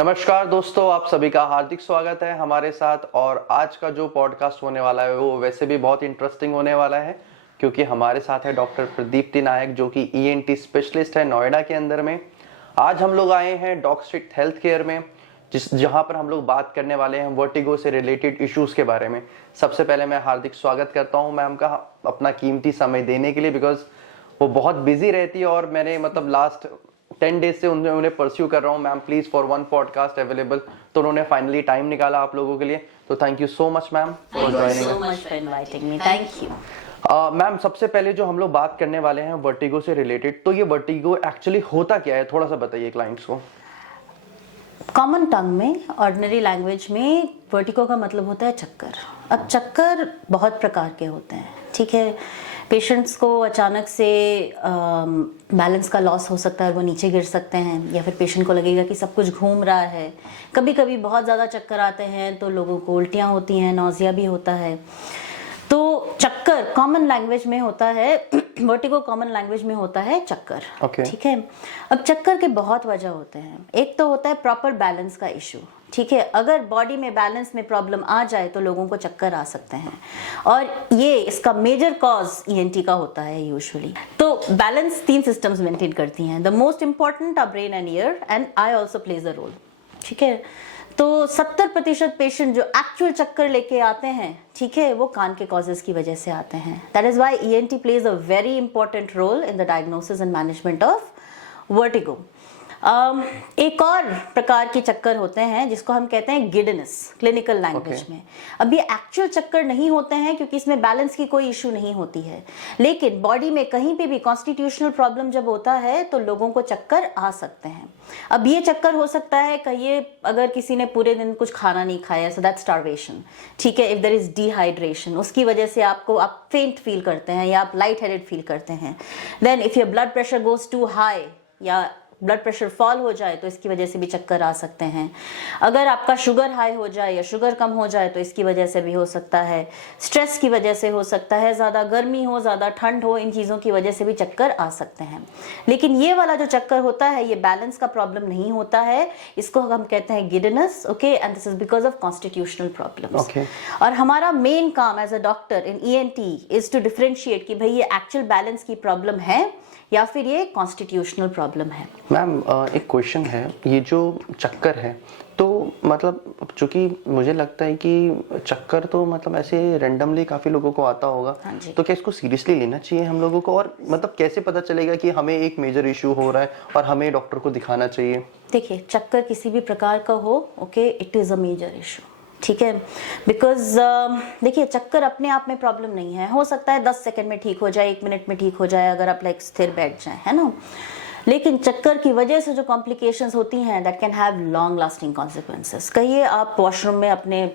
नमस्कार दोस्तों, आप सभी का हार्दिक स्वागत है हमारे साथ। और आज का जो पॉडकास्ट होने वाला है वो वैसे भी बहुत इंटरेस्टिंग होने वाला है, क्योंकि हमारे साथ है डॉक्टर प्रदीप्ति नायक, जो कि ईएनटी स्पेशलिस्ट है नोएडा के अंदर में। आज हम लोग आए हैं डॉक्स्ट्रिक्ट हेल्थ केयर में, जहां पर हम लोग बात करने वाले हैं वर्टिगो से रिलेटेड इश्यूज के बारे में। सबसे पहले मैं हार्दिक स्वागत करता हूं मैम का अपना कीमती समय देने के लिए, बिकॉज वो बहुत बिजी रहती है और मैंने लास्ट 10 डेज से उन्हें परस्यू कर रहा हूँ, ma'am please for one podcast available. तो उन्होंने फाइनली टाइम निकाला आप लोगों के लिए, तो thank you so much ma'am for joining. Ma'am सबसे पहले जो हम लोग बात करने वाले हैं वर्टिगो से रिलेटेड, तो ये वर्टिगो एक्चुअली होता क्या है, थोड़ा सा बताइए क्लाइंट्स को। कॉमन टंग में, ऑर्डिनरी लैंग्वेज में वर्टिगो का मतलब होता है चक्कर। अब चक्कर बहुत प्रकार के होते हैं, ठीक है। पेशेंट्स को अचानक से बैलेंस का लॉस हो सकता है, वो नीचे गिर सकते हैं, या फिर पेशेंट को लगेगा कि सब कुछ घूम रहा है। कभी कभी बहुत ज़्यादा चक्कर आते हैं तो लोगों को उल्टियाँ होती हैं, नौजिया भी होता है। तो चक्कर कॉमन लैंग्वेज में होता है, वर्टिगो कॉमन लैंग्वेज में होता है चक्कर, ठीक है। अब चक्कर के बहुत वजह होते हैं। एक तो होता है प्रॉपर बैलेंस का इशू, ठीक है। अगर बॉडी में बैलेंस में प्रॉब्लम आ जाए तो लोगों को चक्कर आ सकते हैं, और ये इसका मेजर कॉज ईएनटी का होता है यूजुअली। तो बैलेंस 3 सिस्टम्स मेंटेन करती हैं। The most important are brain and ear, and eye also plays a role, ठीक है। तो 70% पेशेंट जो एक्चुअल चक्कर लेके आते हैं, ठीक है, वो कान के कॉजेस की वजह से आते हैं। That is why ENT plays a very important role in the diagnosis and management of vertigo. एक और प्रकार के चक्कर होते हैं जिसको हम कहते हैं गिडनेस क्लिनिकल लैंग्वेज में। अब ये एक्चुअल चक्कर नहीं होते हैं क्योंकि इसमें बैलेंस की कोई इशू नहीं होती है, लेकिन बॉडी में कहीं पे भी कॉन्स्टिट्यूशनल प्रॉब्लम जब होता है तो लोगों को चक्कर आ सकते हैं। अब ये चक्कर हो सकता है, कहिए अगर किसी ने पूरे दिन कुछ खाना नहीं खाया, सो दैट्स स्टार्वेशन, ठीक है। इफ देयर इज डिहाइड्रेशन, उसकी वजह से आप फेंट फील करते हैं या आप लाइट हेडेड फील करते हैं। Then if your blood pressure goes too high या ब्लड प्रेशर फॉल हो जाए तो इसकी वजह से भी चक्कर आ सकते हैं। अगर आपका शुगर हाई हो जाए या शुगर कम हो जाए तो इसकी वजह से भी हो सकता है। स्ट्रेस की वजह से हो सकता है, ज़्यादा गर्मी हो, ज़्यादा ठंड हो, इन चीज़ों की वजह से भी चक्कर आ सकते हैं। लेकिन ये वाला जो चक्कर होता है ये बैलेंस का प्रॉब्लम नहीं होता है, इसको हम कहते हैं giddiness, okay, and this is because of constitutional problems. और हमारा मेन काम as a doctor in ENT is to differentiate कि भाई ये एक्चुअल बैलेंस की प्रॉब्लम है या फिर ये कॉन्स्टिट्यूशनल प्रॉब्लम है। मैम एक क्वेश्चन है, ये जो चक्कर है तो चूंकि मुझे लगता है कि चक्कर तो ऐसे रैंडमली काफी लोगों को आता होगा, तो क्या इसको सीरियसली लेना चाहिए हम लोगों को, और कैसे पता चलेगा कि हमें एक मेजर इशू हो रहा है और हमें डॉक्टर को दिखाना चाहिए? देखिए, चक्कर किसी भी प्रकार का हो, okay, it is a major issue, ठीक है। बिकॉज देखिए, चक्कर अपने आप में प्रॉब्लम नहीं है। हो सकता है 10 सेकंड में ठीक हो जाए, 1 मिनट में ठीक हो जाए अगर आप स्थिर बैठ जाए, है ना। लेकिन चक्कर की वजह से जो कॉम्प्लिकेशंस होती हैं that can have long lasting consequences. कहिए आप वॉशरूम में अपने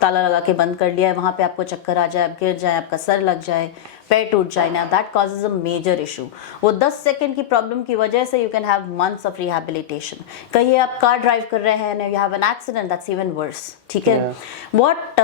ताला लगा के बंद कर लिया है, वहां पे आपको चक्कर आ जाए, गिर जाए, आपका सर लग जाए, पैर टूट जाए ना, that causes a major issue. वो 10 सेकंड की प्रॉब्लम की वजह से you can have months of rehabilitation. कहिए आप कार ड्राइव कर रहे हैं, you have an accident, that's even worse, ठीक है। व्हाट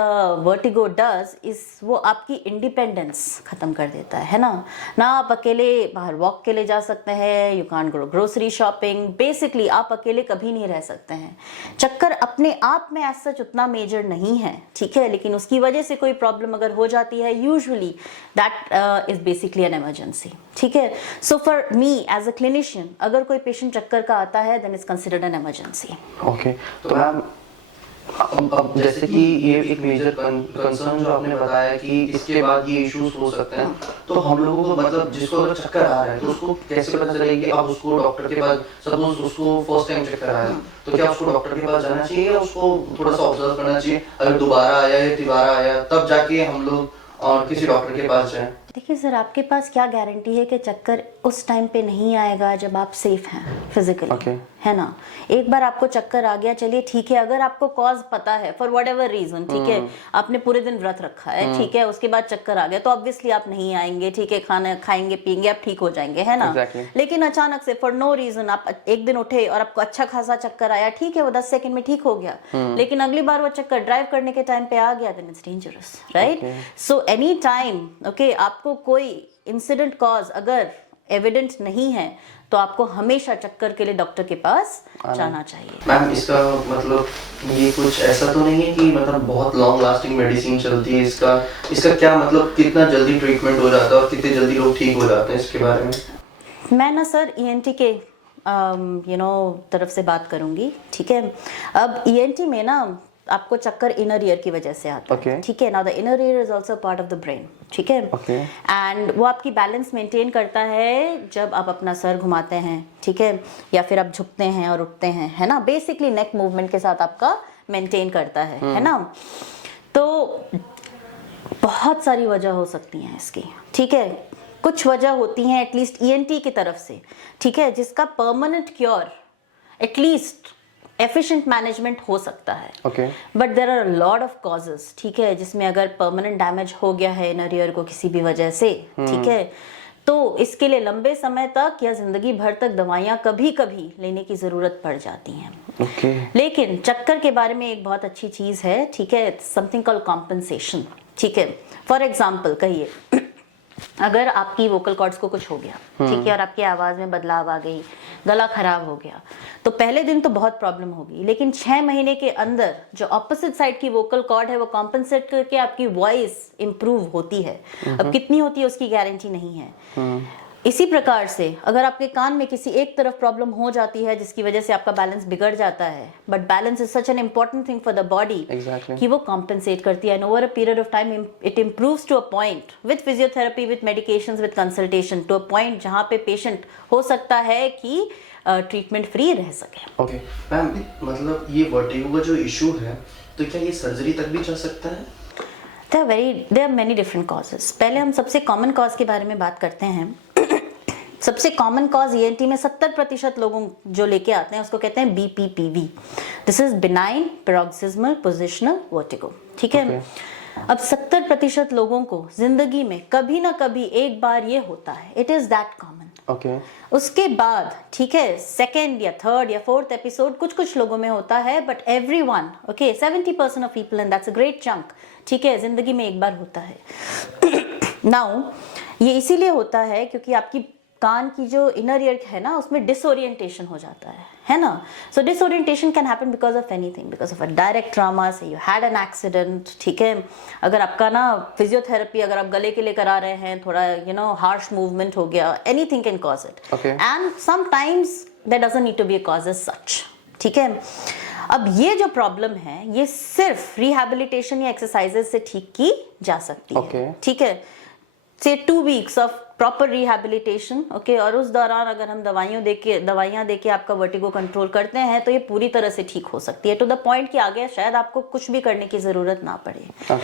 वर्टिगो डज इज वो आपकी इंडिपेंडेंस खत्म कर देता है ना आप अकेले बाहर वॉक के लिए जा सकते हैं, you can't go grocery shopping, basically आप अकेले कभी नहीं रह सकते हैं। चक्कर अपने आप में एज सच उतना मेजर नहीं है, ठीक है, लेकिन उसकी वजह से कोई प्रॉब्लम अगर हो जाती है, usually that is basically an emergency, ठीक है। So for me as a clinician, अगर कोई पेशेंट चक्कर का आता है then it's considered an emergency. Okay, तो मैम अब जैसे कि ये एक मेजर कंसर्न जो आपने बताया कि इसके बाद ये इश्यूज हो सकते हैं, तो हम लोगों को जिसको अगर चक्कर आ रहा है तो उसको कैसे पता चलेगा कि अब उसको डॉक्टर के पास, सपोज उसको फर्स्ट टाइम चक्कर आया तो क्या उसको डॉक्टर के पास जाना चाहिए या उसको थोड़ा सा ऑब्जर्व करना चाहिए? अगर दोबारा आया या तिबारा आया तब जाके हम लोग और किसी डॉक्टर के पास जाएं? देखिए सर, आपके पास क्या गारंटी है कि चक्कर उस टाइम पे नहीं आएगा जब आप सेफ हैं फिजिकली, है ना। एक बार आपको चक्कर आ गया, चलिए ठीक है, अगर आपको कॉज पता है फॉर वट एवर रीजन, ठीक है, आपने पूरे दिन व्रत रखा है, ठीक है, उसके बाद चक्कर आ गया तो ऑब्वियसली आप नहीं आएंगे, ठीक है, खाना खाएंगे पिएंगे, आप ठीक हो जाएंगे, है ना। लेकिन अचानक से फॉर नो रीजन आप एक दिन उठे और आपको अच्छा खासा चक्कर आया, ठीक है, वो 10 सेकंड में ठीक हो गया, लेकिन अगली बार वो चक्कर ड्राइव करने के टाइम पे आ गया, then it's dangerous, right. So any time, okay, आपको कोई इंसिडेंट कॉज अगर एविडेंट नहीं है तो आपको हमेशा चक्कर के लिए डॉक्टर के पास जाना चाहिए। मैम इसका मतलब ये कुछ ऐसा तो नहीं है कि मतलब बहुत लॉन्ग लास्टिंग मेडिसिन चलती है इसका क्या मतलब कितना जल्दी ट्रीटमेंट हो जाता है और कितने जल्दी लोग ठीक हो जाते हैं, इसके बारे में? मैं ना सर ईएनटी के तरफ से बात करूंगी, ठीक है। अब ईएनटी में ना आपको चक्कर इनर ईयर की वजह से आता है, ठीक है ना। The inner ear is also part of the brain, ठीक है। एंड वो आपकी बैलेंस मेंटेन करता है जब आप अपना सर घुमाते हैं, ठीक है, या फिर आप झुकते हैं और उठते हैं, है ना। बेसिकली नेक मूवमेंट के साथ आपका मेंटेन करता है ना। तो बहुत सारी वजह हो सकती हैं इसकी, ठीक है। कुछ वजह होती हैं एटलीस्ट ईएनटी की तरफ से, ठीक है, जिसका permanent cure at least efficient management हो सकता है। But there are lot of causes, ठीक है, जिसमें अगर परमानेंट डैमेज हो गया है इनर ईयर को किसी भी वजह से, ठीक है, तो इसके लिए लंबे समय तक या जिंदगी भर तक दवाइयाँ कभी कभी लेने की जरूरत पड़ जाती हैं। लेकिन चक्कर के बारे में एक बहुत अच्छी चीज है, ठीक है, समथिंग कॉल्ड कॉम्पनसेशन, ठीक है। फॉर एग्जाम्पल कहिए अगर आपकी वोकल कॉर्ड्स को कुछ हो गया, ठीक है, और आपकी आवाज में बदलाव आ गई, गला खराब हो गया, तो पहले दिन तो बहुत प्रॉब्लम होगी, लेकिन 6 महीने के अंदर जो ऑपोजिट साइड की वोकल कॉर्ड है वो कॉम्पनसेट करके आपकी वॉइस इंप्रूव होती है। अब कितनी होती है उसकी गारंटी नहीं है। इसी प्रकार से अगर आपके कान में किसी एक तरफ प्रॉब्लम हो जाती है जिसकी वजह से आपका बैलेंस बिगड़ जाता है, but balance is such an important thing for the body कि वो कॉम्पनसेट करती है and over a period of time it improves to a point with physiotherapy, with medications, with consultation, to a point जहाँ पे patient हो सकता है कि ट्रीटमेंट फ्री रह सके। ओके मैम, मतलब ये वर्टिगो का जो इशू है तो क्या ये सर्जरी तक भी जा सकता है? there are many different causes। पहले हम सबसे कॉमन कॉज के बारे में बात करते हैं। सबसे कॉमन कॉज ईएनटी में 70% लोगों जो लेके आते हैं उसको कहते हैं BPPV। This is benign paroxysmal positional vertigo, ठीक है। अब 70% लोगों को जिंदगी में कभी ना कभी एक बार ये होता है, इट इज दैट कॉमन। उसके बाद, ठीक है, सेकेंड या थर्ड या फोर्थ एपिसोड कुछ लोगों में होता है, but everyone, okay, 70% of people, and that's a great chunk, ठीक है, जिंदगी में एक बार होता है। नाउ ये इसीलिए होता है क्योंकि आपकी कान की जो इनर ईयर है ना उसमें डिसओरिएंटेशन हो जाता है ना। So disorientation can happen because of anything, because of a direct trauma, say you had an accident, ठीक है। अगर आपका ना फिजियोथेरेपी अगर आप गले के लिए करा रहे हैं, थोड़ा हार्श मूवमेंट हो गया, anything can cause it, and sometimes that doesn't need to be a cause as such, ठीक है। अब ये जो प्रॉब्लम है ये सिर्फ रिहैबिलिटेशन या एक्सरसाइजेस से ठीक की जा सकती है, ठीक है। से 2 weeks of proper rehabilitation, okay, और उस दौरान अगर हम दवाइयाँ देके आपका वर्टिगो कंट्रोल करते हैं तो ये पूरी तरह से ठीक हो सकती है, टू द पॉइंट कि आगे शायद आपको कुछ भी करने की जरूरत ना पड़े।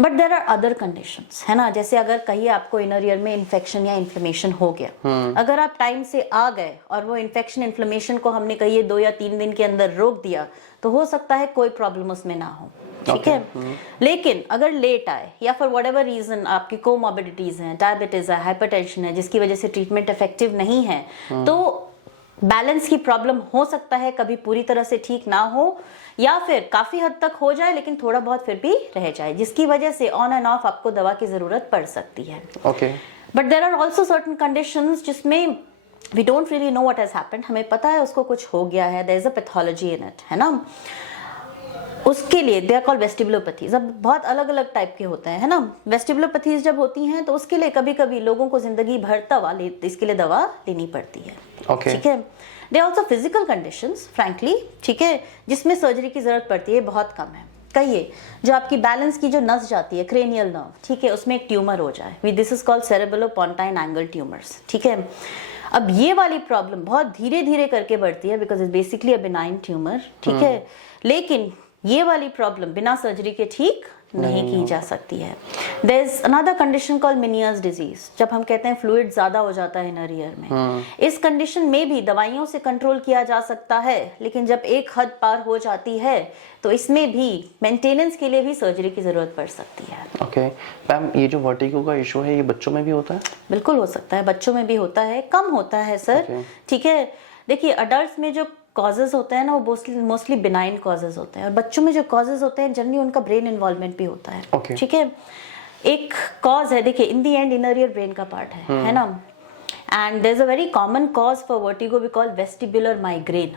But there are other conditions, है ना, जैसे अगर कहिए आपको इनर ईयर में इन्फेक्शन या इन्फ्लेमेशन हो गया, अगर आप टाइम से आ गए और वो इन्फेक्शन इन्फ्लेमेशन को हमने कहिए 2 या 3 दिन के अंदर रोक दिया तो हो सकता है कोई प्रॉब्लम उसमें ना हो, ठीक है। लेकिन अगर लेट आए या फॉर व्हाटएवर रीजन आपकी कोमॉर्बिडिटीज हैं, डायबिटीज है, हाइपरटेंशन है, जिसकी वजह से ट्रीटमेंट इफेक्टिव नहीं है, तो बैलेंस की प्रॉब्लम हो सकता है कभी पूरी तरह से ठीक ना हो या फिर काफी हद तक हो जाए लेकिन थोड़ा बहुत फिर भी रह जाए, जिसकी वजह से ऑन एंड ऑफ आपको दवा की जरूरत पड़ सकती है। But there are also certain conditions जिसमें we don't really know what has happened, हमें पता है उसको कुछ हो गया है, there is a pathology in it, है ना। उसके लिए दे आर कॉल्ड वेस्टिबुलोपैथीज। अब बहुत अलग अलग टाइप के होते हैं, है ना। वेस्टिबुलोपैथीज जब होती हैं तो उसके लिए कभी कभी लोगों को जिंदगी भर इसके लिए दवा लेनी पड़ती है, ठीक है। They also physical conditions frankly, ठीक है, जिसमें सर्जरी की जरूरत पड़ती है, बहुत कम है। कहिए जो आपकी बैलेंस की जो नस जाती है, क्रेनियल नर्व, ठीक है, उसमें एक ट्यूमर हो जाए, this is called cerebellopontine angle tumours, ठीक है। अब ये वाली प्रॉब्लम बहुत धीरे धीरे करके बढ़ती है because it's basically a benign tumour, ठीक है। लेकिन ये वाली प्रॉब्लम बिना सर्जरी के ठीक नहीं की जा सकती है। There is another condition called Meniere's disease, जब हम कहते हैं फ्लूइड ज्यादा हो जाता है इनर ईयर में। इस कंडीशन में भी दवाइयों से कंट्रोल किया जा सकता है, लेकिन जब एक हद पार हो जाती है तो इसमें भी मेंटेनेंस के लिए भी सर्जरी की जरूरत पड़ सकती है। ओके मैम, ये जो वर्टिगो का इशू है ये बच्चों में भी होता है? बिल्कुल हो सकता है, बच्चों में भी होता है, कम होता है सर, ठीक है। देखिए अडल्ट में जो कॉजेज होते हैं ना वो मोस्टली बिनाइन कॉजेज होते हैं, और बच्चों में जो कॉजेज होते हैं जनरली उनका ब्रेन इन्वॉल्वमेंट भी होता है, ठीक है। एक कॉज है, देखिए in the end inner ear brain का पार्ट है ना। And there is a very common cause for vertigo we call vestibular migraine.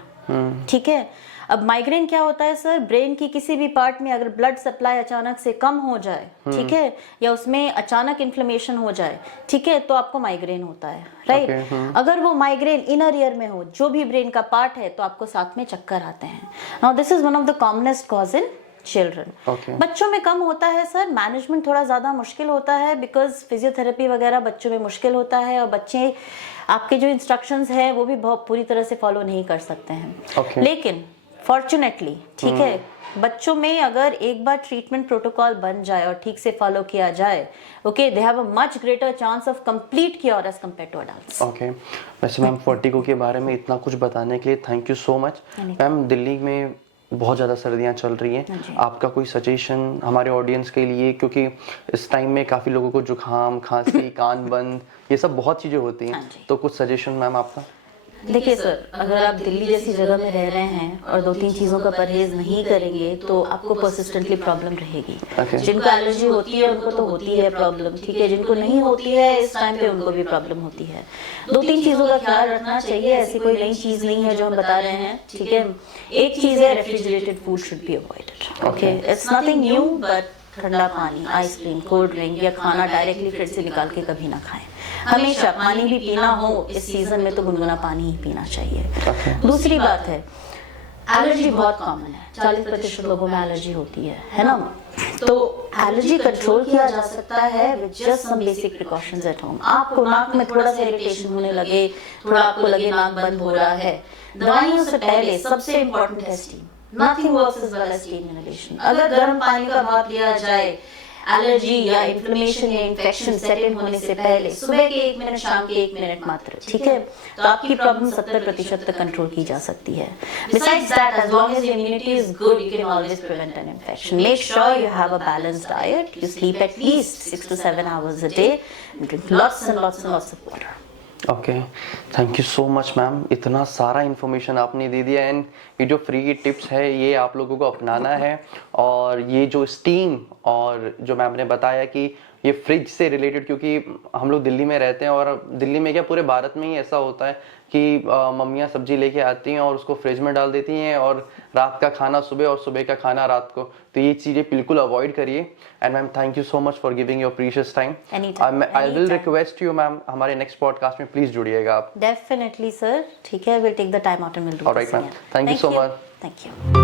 ठीक है, अब माइग्रेन क्या होता है सर, ब्रेन की किसी भी पार्ट में अगर ब्लड सप्लाई अचानक से कम हो जाए, ठीक है, या उसमें अचानक इन्फ्लेमेशन हो जाए, ठीक है, तो आपको माइग्रेन होता है, राइट। अगर वो माइग्रेन इनर ईयर में हो, जो भी ब्रेन का पार्ट है, तो आपको साथ में चक्कर आते हैं। Now this is one of the commonest cause in children. बच्चों में कम होता है सर, मैनेजमेंट थोड़ा ज्यादा मुश्किल होता है, बिकॉज फिजियोथेरेपी वगैरह बच्चों में मुश्किल होता है, और बच्चे आपके जो इंस्ट्रक्शंस है वो भी बहुत पूरी तरह से फॉलो नहीं कर सकते हैं। लेकिन फॉर्चुनेटली, ठीक है, बच्चों में अगर एक बार ट्रीटमेंट प्रोटोकॉल बन जाए और ठीक से फॉलो किया जाए, okay, they have a much greater chance of complete cure as compared to adults. Okay, वैसे मैम वर्टिगो के बारे में इतना कुछ बताने के लिए thank you so much. Ma'am Delhi में बहुत ज़्यादा सर्दियाँ चल रही हैं, आपका कोई सजेशन हमारे ऑडियंस के लिए, क्योंकि इस टाइम में काफ़ी लोगों को जुकाम, खांसी, कान बंद, ये सब बहुत चीज़ें होती हैं, तो कुछ सजेशन मैम आपका? देखिए सर, अगर आप दिल्ली जैसी जगह में रह रहे हैं और 2-3 चीज़ों का परहेज नहीं करेंगे तो आपको परसिस्टेंटली प्रॉब्लम रहेगी। जिनको एलर्जी होती है उनको तो होती है प्रॉब्लम, ठीक है, जिनको नहीं होती है इस टाइम पे उनको भी प्रॉब्लम होती है। 2-3 चीज़ों का ख्याल रखना चाहिए, ऐसी कोई नई चीज़ नहीं है जो हम बता रहे हैं, ठीक है। एक चीज़ है, refrigerated food should be avoided, okay, it's nothing new, but ठंडा पानी, आइसक्रीम, कोल्ड ड्रिंक या खाना डायरेक्टली फ्रिज से निकाल के कभी ना खाएं। हमेशा पानी भी पीना हो इस सीजन में तो गुनगुना पानी ही पीना चाहिए। दूसरी बात है, एलर्जी बहुत कॉमन है, 40% लोगों में एलर्जी होती है ना, तो एलर्जी कंट्रोल किया जा सकता है with just some basic precautions at home. आपको नाक में थोड़ा सा इरिटेशन होने लगे, थोड़ा आपको लगे नाक बंद हो रहा है, दवाइयों से पहले सबसे इम्पोर्टेंट है steam. Nothing works as well as steam inhalation। अगर गर्म पानी का भाप लिया जाए एलर्जी या इन्फ्लेमेशन या इन्फेक्शन सेट इन होने से पहले, सुबह के 1 मिनट, शाम के 1 मिनट मात्र, ठीक है, तो आपकी प्रॉब्लम 70% तक कंट्रोल की जा सकती है। Besides that, as long as your immunity is good, you can always prevent an infection. Make sure you have a balanced diet, you sleep at least 6 to 7 hours a day, and drink lots and lots and lots of water. Okay, thank you so much ma'am, इतना सारा information आपने दे दिया, and ये जो free की tips है ये आप लोगों को अपनाना है। और ये जो स्टीम और जो मैम ने बताया कि ये फ्रिज से रिलेटेड, क्योंकि हम लोग दिल्ली में रहते हैं और दिल्ली में क्या पूरे भारत में ही ऐसा होता है कि मम्मियाँ सब्जी लेके आती हैं और उसको फ्रिज में डाल देती हैं, और रात का खाना सुबह और सुबह का खाना रात को, तो ये चीज़ें बिल्कुल अवॉइड करिए। And ma'am thank you so much for giving your precious time. I will request you ma'am, हमारे नेक्स्ट पॉडकास्ट में प्लीज जुड़िएगा आप। डेफिनेटली सर, ठीक है, will take the time out and will do. Alright ma'am, thank you so much. Thank you.